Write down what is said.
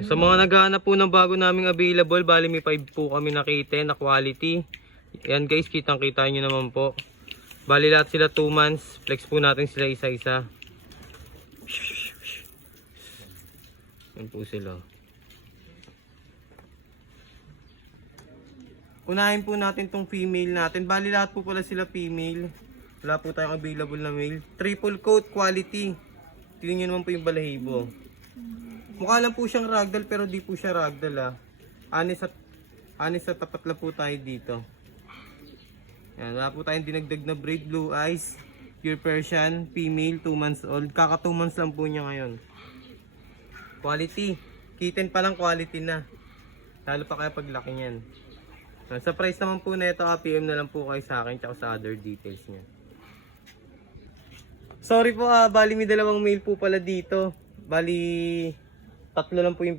Sa mga naghahanap po ng bago naming available, bali may 5 po kami nakita na quality. Yan guys, kitang-kita nyo naman po. Bali lahat sila 2 months. Flex po natin sila isa-isa. Yan po sila. Unahin po natin tong female natin. Bali lahat po pala sila female. Wala po tayong available na male. Triple coat quality. Tingnan nyo naman po yung balahibo. Mukha lang po siyang ragdoll pero di po siya ragdoll ah. Anis sa tapat lang po tayo dito. Yan, wala po tayong dinagdag na braid, blue eyes, pure Persian, female, 2 months old. Kaka 2 months lang po niya ngayon. Quality. Kitten pa lang quality na. Lalo pa kaya paglaki niyan. Sa price naman po na ito, PM na lang po kayo sa akin tsaka sa other details niya. Sorry po bali may dalawang mail po pala dito. Bali 3 lang po yung